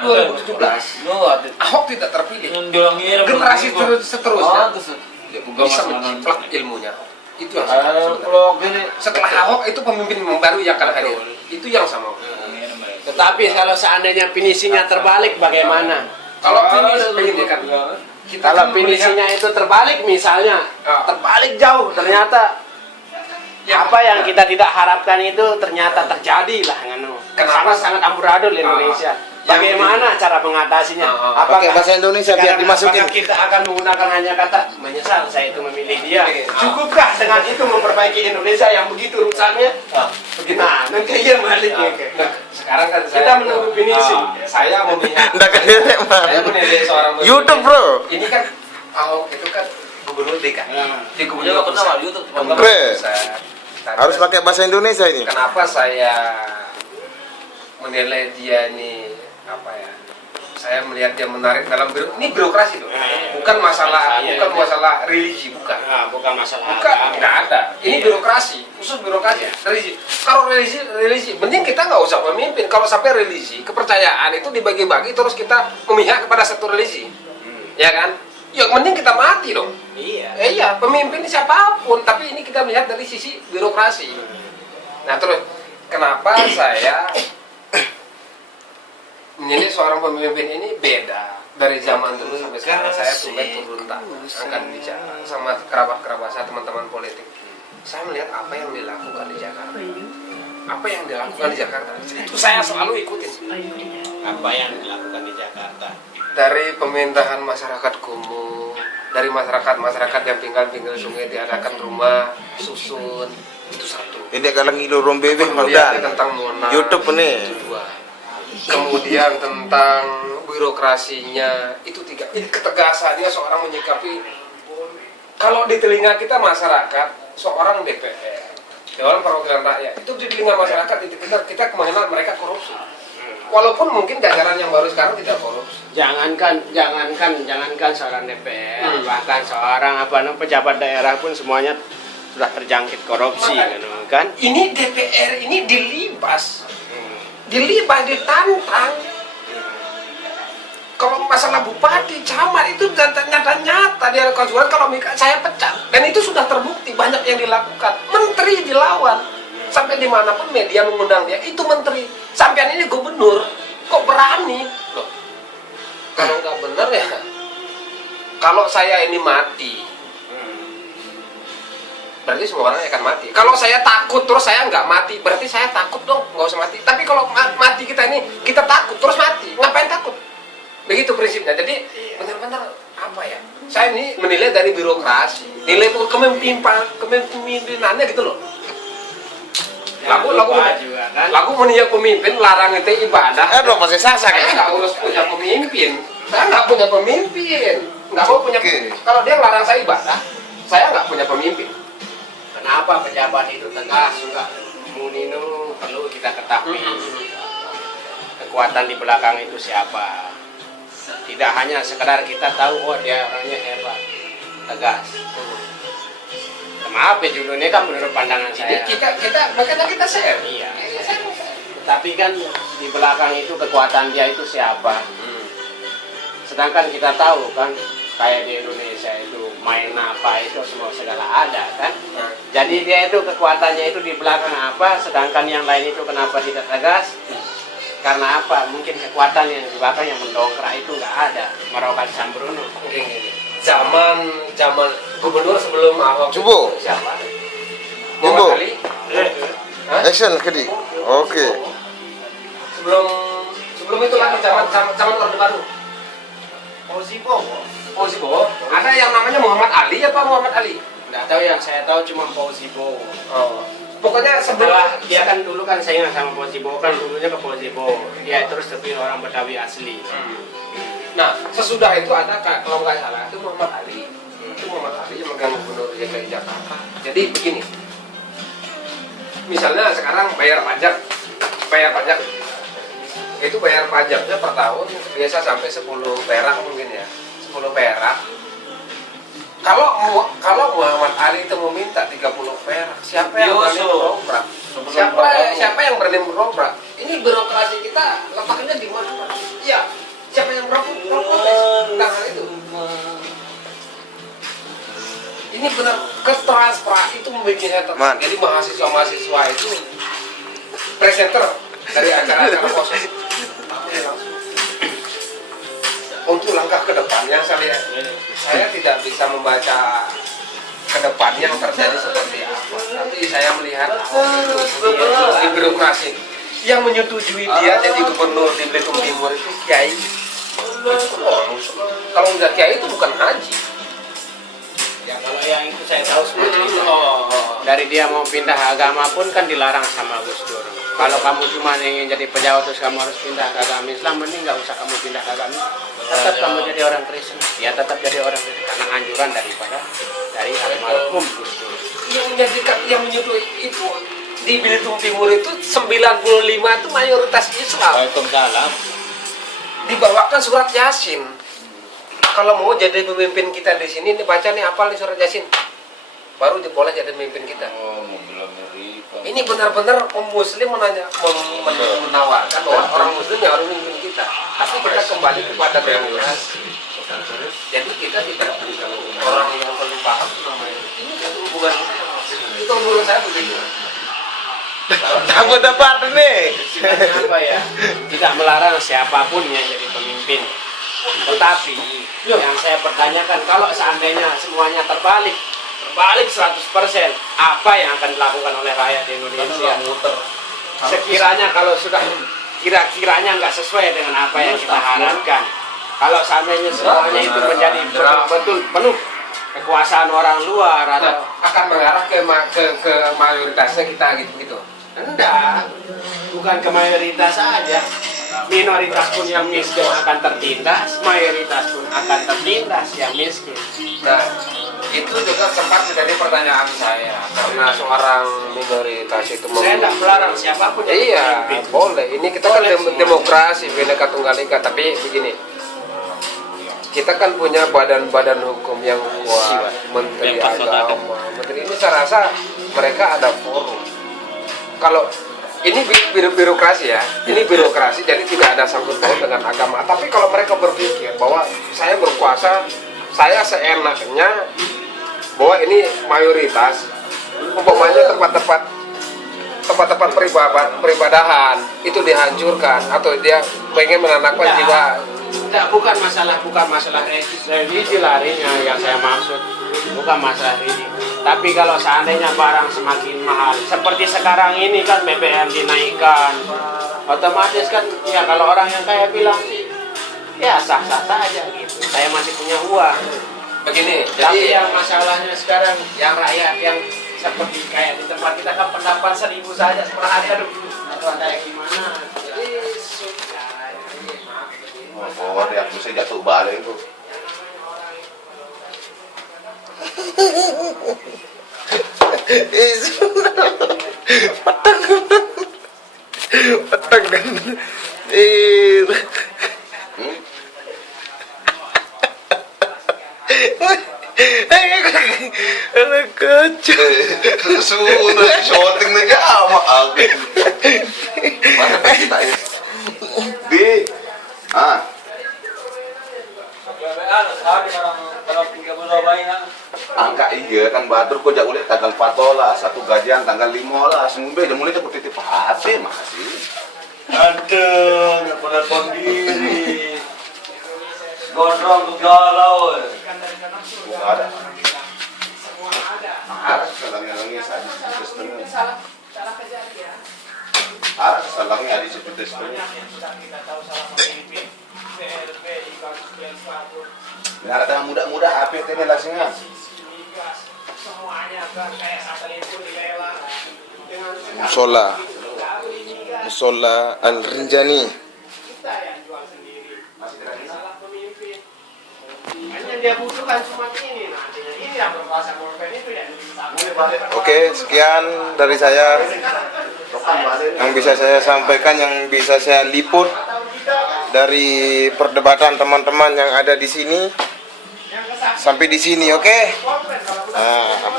2017 Ahok tidak terpilih. Generasi seterusnya bisa menciplak ilmunya. Itu yang setelah Ahok itu pemimpin baru yang akan hadir. Itu yang sama. Tetapi kalau seandainya finishingnya terbalik bagaimana? Kalau finish kan kalau finishingnya itu terbalik misalnya, terbalik jauh ternyata apa yang kita tidak harapkan itu ternyata terjadi lah. Kenapa sangat amburadul Indonesia? Bagaimana cara mengatasinya? Pakai bahasa Indonesia biar dimasukin. Apakah kita akan menggunakan hanya kata menyesal saya itu memilih dia? Cukupkah dengan itu memperbaiki Indonesia yang begitu rusaknya? Bagaimana? Nanti dia balik ya. Sekarang kan kita menunggu finishing. Saya memihak. Saya menilai seorang YouTube bro. Ini kan Ahok itu kan gubernur DKI. Di gubernur YouTube. Harus pakai bahasa Indonesia ini. Kenapa saya menilai dia ini apa ya? Saya melihat dia menarik dalam ini birokrasi loh. Bukan masalah religi, bukan. Bukan masalah. Bukan, tidak ada. Ini birokrasi, khusus birokrasi. Religi. Kalau religi, mending kita nggak usah memimpin. Kalau sampai religi, kepercayaan itu dibagi-bagi terus kita memihak kepada satu religi, ya kan? Ya mending kita mati dong. Iya. Iya, pemimpin siapapun, tapi ini kita melihat dari sisi birokrasi. Nah terus, kenapa saya menjadi seorang pemimpin ini beda dari zaman dulu sampai sekarang. Saya turun tangan akan bicara sama kerabat-kerabat saya, teman-teman politik. Saya melihat apa yang dilakukan di Jakarta. Apa yang dilakukan di Jakarta itu saya selalu ikutin. Apa yang dilakukan di Jakarta? Dari pemerintahan masyarakat kumuh, dari masyarakat yang tinggal sungai diadakan rumah susun, itu satu. Ini kalau ngilu rombebe kemudian tentang Monas, YouTube ini. Dua. Kemudian tentang birokrasinya itu tiga. Ini ketegasannya seorang menyikapi. Kalau di telinga kita masyarakat, seorang DPR, Dewan Perwakilan Rakyat, itu di telinga masyarakat itu kita kemana mereka korupsi. Walaupun mungkin jajaran yang baru sekarang tidak korupsi. Jangankan seorang DPR, bahkan seorang pejabat daerah pun semuanya sudah terjangkit korupsi. Kan? Ini DPR ini dilibas, ditantang. Kalau masalah bupati, camat itu nyata dia konsulat. Kalau saya pecat, dan itu sudah terbukti banyak yang dilakukan. Menteri dilawan, sampai dimanapun media mengundang dia. Itu menteri, sampean ini gubernur, kok berani? Loh, kalau nggak benar ya, kalau saya ini mati, berarti semua orang akan mati. Kalau saya takut terus saya nggak mati, berarti saya takut dong, nggak usah mati. Tapi kalau mati kita takut terus mati, ngapain takut? Begitu prinsipnya. Jadi benar-benar apa ya? Saya ini menilai dari birokrasi, nilai kepemimpinannya gitu loh. Lagu meniak pemimpin, larang itu ibadah. Belum masih sasa Saya kan? nggak urus punya pemimpin. Saya nggak punya pemimpin. Nggak mau punya. Kalau dia larang saya ibadah, saya nggak punya pemimpin. Kenapa pejabat itu tegas juga? Muninu perlu kita ketahui kekuatan di belakang itu siapa. Tidak hanya sekedar kita tahu oh dia orangnya hebat, tegas. Maaf ya judulnya kan menurut pandangan saya. Makanya kita share. Iya. Tapi kan di belakang itu kekuatan dia itu siapa? Sedangkan kita tahu kan kayak di Indonesia itu main apa itu semua segala ada kan. Jadi dia itu kekuatannya itu di belakang apa? Sedangkan yang lain itu kenapa tidak tegas? Karena apa? Mungkin kekuatan yang di belakang yang mendongkrak itu nggak ada. Merokat Sambrono. Zaman gubernur sebelum Ahok Coba. siapa? Coba. Muhammad Ali. Action kedi. Oke. Sebelum itu lagi zaman Orde Baru. Fauzi Bowo. Ada yang namanya Muhammad Ali apa Muhammad Ali? Nggak tahu, yang saya tahu cuma Fauzi Bowo. Oh. Pokoknya setelah dia kan dulu kan saya ingat sama Fauzi Bowo kan dulunya ke Fauzi Bowo. Dia terus terpilih orang Betawi asli. Nah, sesudah itu ada kalau nggak salah itu Muhammad Ali. Itu Muhammad Ali yang megang gubernur DKI Jakarta. Jadi begini. Misalnya sekarang bayar pajak. Itu bayar pajaknya per tahun biasa sampai 10 perak mungkin ya. 10 perak. Kalau Muhammad Ali itu meminta 30 perak, siapa yang berani merobrak? Siapa yang berani merobrak? Ini birokrasi kita letaknya di mana? Ya, ketransparan itu membuat saya tertarik. Man. Jadi mahasiswa itu presenter dari acara-acara khusus. Untuk langkah ke depannya saya tidak bisa membaca ke depannya yang terjadi seperti apa. Tapi saya melihat di birokrasi yang menyetujui dia jadi gubernur di Belitung Timur itu kiai. Kalau udah kiai itu bukan haji. Ya kalau yang itu saya tahu seperti itu. Dari dia mau pindah agama pun kan dilarang sama Gus Dur. Kalau kamu cuma ingin jadi pejabat terus kamu harus pindah ke agama Islam, mending nggak usah kamu pindah ke agama. Tetap kamu jadi orang Kristen. Ya tetap jadi orang Kristen karena anjuran dari almarhum Gus Dur. Yang menyetujui itu di Belitung Timur itu 95 itu mayoritas Islam. Waalaikumsalam. Dibawakan surat Yasin. Kalau mau jadi pemimpin kita di sini, nih baca nih apal nih surat Yasin. Baru boleh jadi pemimpin kita. Oh, mobil Amerika. Ini benar-benar Muslim menawarkan bahwa orang Muslim yang harus memimpin kita. Tapi kita kembali kepada demokrasi. Jadi kita tidak orang yang perlu paham namanya. Ini kan hubungan itu menurut saya begitu. Dapat nih. Istilahnya apa ya? Tidak melarang siapapun yang jadi pemimpin. Tetapi yang saya pertanyakan, kalau seandainya semuanya terbalik 100%, apa yang akan dilakukan oleh rakyat Indonesia? Sekiranya kalau sudah kira-kiranya nggak sesuai dengan apa yang kita harapkan, kalau seandainya semuanya itu menjadi betul penuh kekuasaan orang luar atau akan mengarah ke mayoritasnya kita gitu. enggak, bukan ke mayoritas saja. Minoritas pun yang miskin akan tertindas, mayoritas pun akan tertindas yang miskin. Nah, itu juga sempat menjadi pertanyaan saya karena seorang minoritas itu Saya tidak melarang siapapun yang iya, pemimpin. boleh. Ini kita kan demokrasi, Bhinneka Tunggal Ika, tapi begini. Kita kan punya badan-badan hukum yang kuat, Menteri Agama, Menteri ini saya rasa mereka ada forum. Kalau ini birokrasi ya, ini birokrasi jadi tidak ada sangkut paut dengan agama. Tapi kalau mereka berpikir bahwa saya berkuasa, saya seenaknya bahwa ini mayoritas, umpamanya tempat-tempat peribadahan itu dihancurkan atau dia pengen menanamkan jiwa. Tidak, bukan masalah religi larinya yang saya maksud, bukan masalah religi. Tapi kalau seandainya barang semakin mahal, seperti sekarang ini kan BBM dinaikkan, otomatis kan ya kalau orang yang kaya bilang sih, ya sah-sah saja gitu. Saya masih punya uang. Begini, Tapi jadi yang masalahnya sekarang yang rakyat yang seperti kayak di tempat kita kan pendapat 1.000 saja per hari, aduh kayak gimana? Jadi susah. Oh, dia bisa jatuh balik itu. Patang kan. Anak kecil. Sudah syuting lagi sama aku. Mana kita ya? Di angka iya kan batur kok jak ulit tanggal 14 satu gajian tanggal 15 ngombe udah mulai cepet titip HP masih Aduh, nggak pernah pandiri. Gondrong tuh galau. bukan ada selangnya saja setengah ada selangnya ada setengah nah ada muda-muda HP ini langsungnya Musola Al-Rinjani. Oke, sekian dari saya yang bisa saya sampaikan, yang bisa saya liput dari perdebatan teman-teman yang ada di sini. Sampai di sini, oke? Nah,